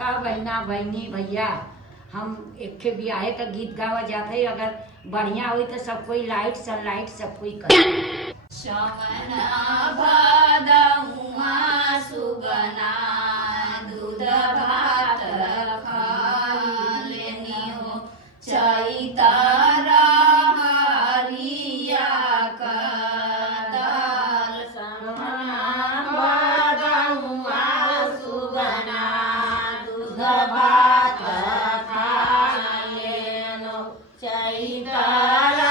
काका बहना बहनी भैया हम एक ब्याहे का गीत गावा जाते है। अगर बढ़िया हुई तो सब कोई लाइट सनलाइट सब कोई कर शमना भदउआ सुगना दूध भात खालेनी हो चैतारा हरिया कदल शमना भदउआ सुगना दूध भात खालेनो चैतारा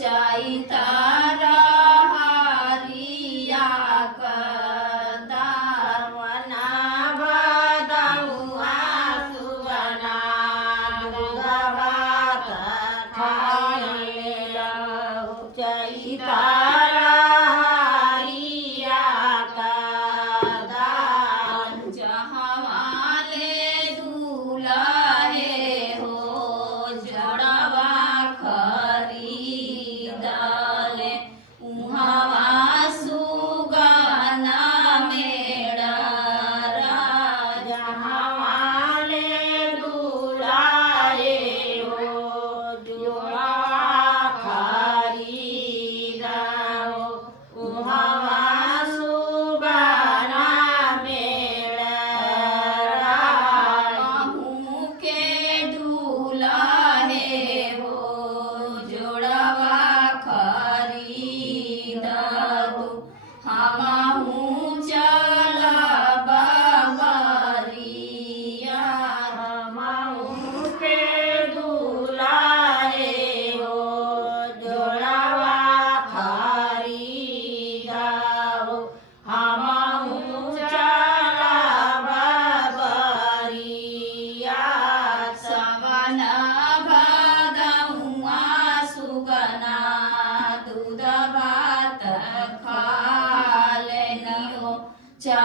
चैतारा हरिया कदवना भदउआ सुगना दूध भात खालेला चैतारा हरिया कदल जहवाले दुलहे हो जड़वा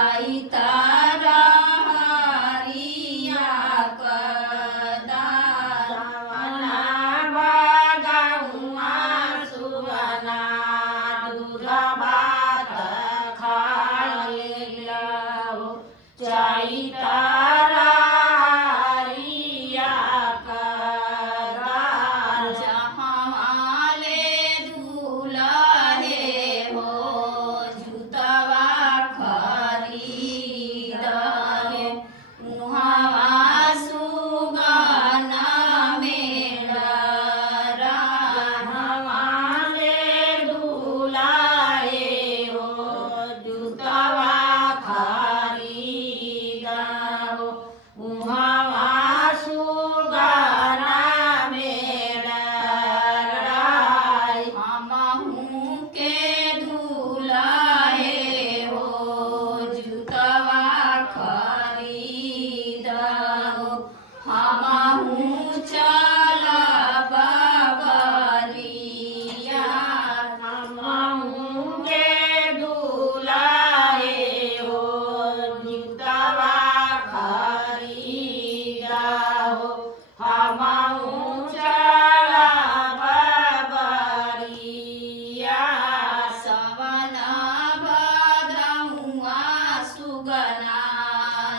चैतारा हरिया कदवना भदउआ सुगना दूध भात खालेला चैतारा हरिया कदल जहवाले दुलहे हो जुतवा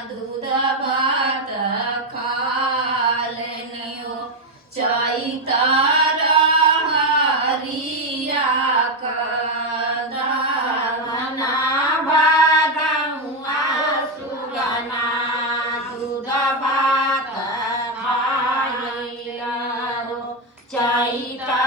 दूध चैता